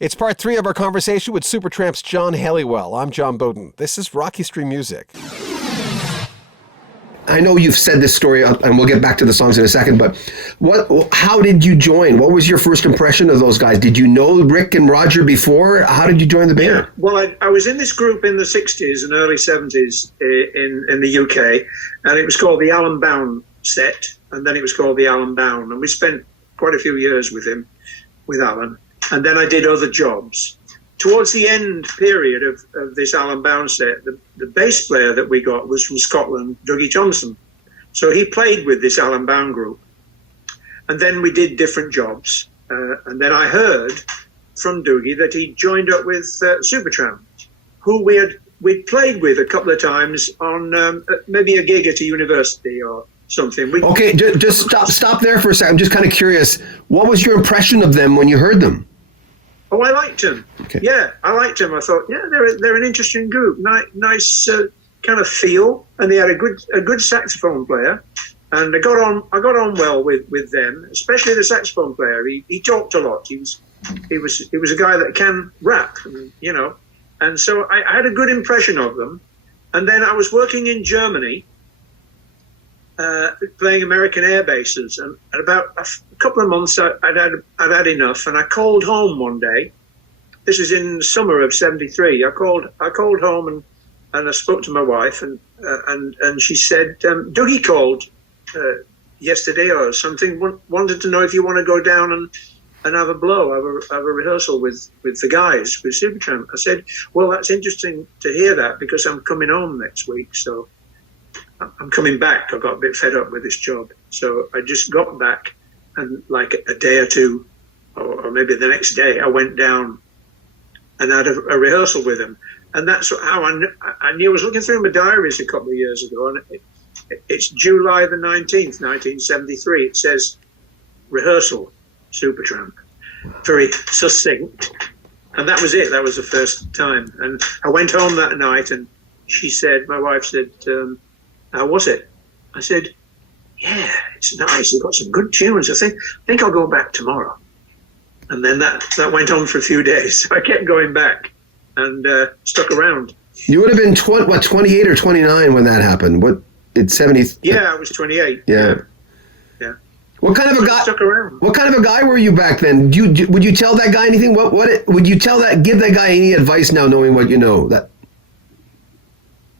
It's part 3 of our conversation with Supertramp's John Helliwell. I'm John Beaudin. This is Rocky Stream Music. I know you've said this story, and we'll get back to the songs in a second, but how did you join? What was your first impression of those guys? Did you know Rick and Roger before? How did you join the band? Yeah, well, I was in this group in the 60s and early 70s in the UK, and it was called the Alan Bown Set, and then it was called the Alan Bown, and we spent quite a few years with him, with Alan, and then I did other jobs. Towards the end period of this Alan Bown set, the bass player that we got was from Scotland, Dougie Thompson. So he played with this Alan Bown group. And then we did different jobs. And then I heard from Dougie that he joined up with Supertramp, who we'd played with a couple of times on maybe a gig at a university or something. Okay, just stop there for a second. I'm just kind of curious. What was your impression of them when you heard them? Oh, I liked them. Okay. Yeah, I liked them. I thought, yeah, they're an interesting group. Nice kind of feel, and they had a good saxophone player, and I got on well with them, especially the saxophone player. He talked a lot. He was a guy that can rap, you know, and so I had a good impression of them. And then I was working in Germany, playing American air bases, and about a couple of months I'd had enough, and I called home one day. This is in summer of '73. I called home and I spoke to my wife, and she said, Dougie called yesterday or something, wanted to know if you want to go down and have a blow, have a rehearsal with the guys, with Supertramp. I said, well, that's interesting to hear that, because I'm coming home next week, so I'm coming back. I got a bit fed up with this job. So I just got back, and like a day or two, or maybe the next day, I went down and had a rehearsal with him. And that's how I knew. I was looking through my diaries a couple of years ago, and it's July the 19th, 1973. It says, rehearsal, Supertramp. Very succinct. And that was it. That was the first time. And I went home that night, and my wife said, how was it? I said, yeah, it's nice. They've got some good tunes. I think I'll go back tomorrow. And then that went on for a few days. So I kept going back and stuck around. You would have been 28 or 29 when that happened. What, it's 70? Yeah, I was 28. Yeah. What kind of a guy? Stuck around. What kind of a guy were you back then? Would you tell that guy anything? What would you give that guy any advice now, knowing what you know? That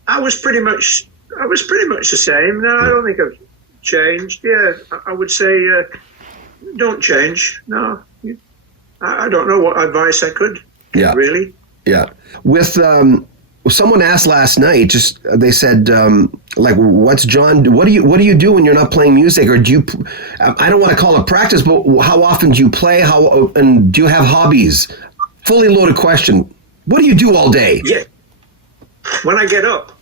I was pretty much the same. No, I don't think I've changed. Yeah, I would say don't change. No, I don't know what advice I could give, really. Yeah. With someone asked last night, they said, what's John? What do you do when you're not playing music? Or do you? I don't want to call it practice, but how often do you play? And do you have hobbies? Fully loaded question. What do you do all day? Yeah. When I get up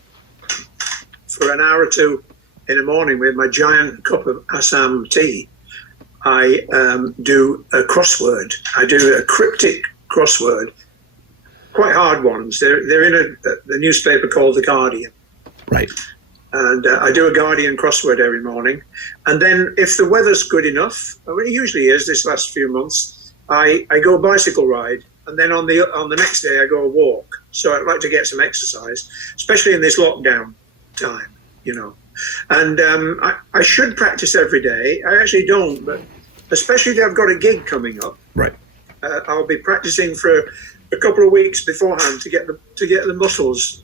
for an hour or two in the morning with my giant cup of Assam tea, I do a crossword. I do a cryptic crossword, quite hard ones. They're in the newspaper called The Guardian. Right. And I do a Guardian crossword every morning. And then if the weather's good enough, it usually is this last few months, I go a bicycle ride. And then on the next day, I go a walk. So I'd like to get some exercise, especially in this lockdown time, you know. And I should practice every day. I actually don't, but especially if I've got a gig coming up. Right. I'll be practicing for a couple of weeks beforehand to get the muscles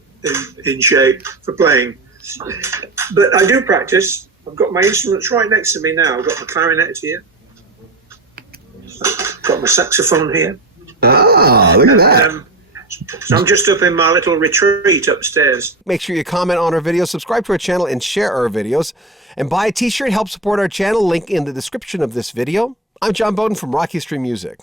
in shape for playing. But I do practice. I've got my instruments right next to me now. I've got my clarinet here. I've got my saxophone here. Ah, look at that. So I'm just up in my little retreat upstairs. Make sure you comment on our videos, subscribe to our channel, and share our videos. And buy a t-shirt, help support our channel. Link in the description of this video. I'm John Beaudin from Rocky Stream Music.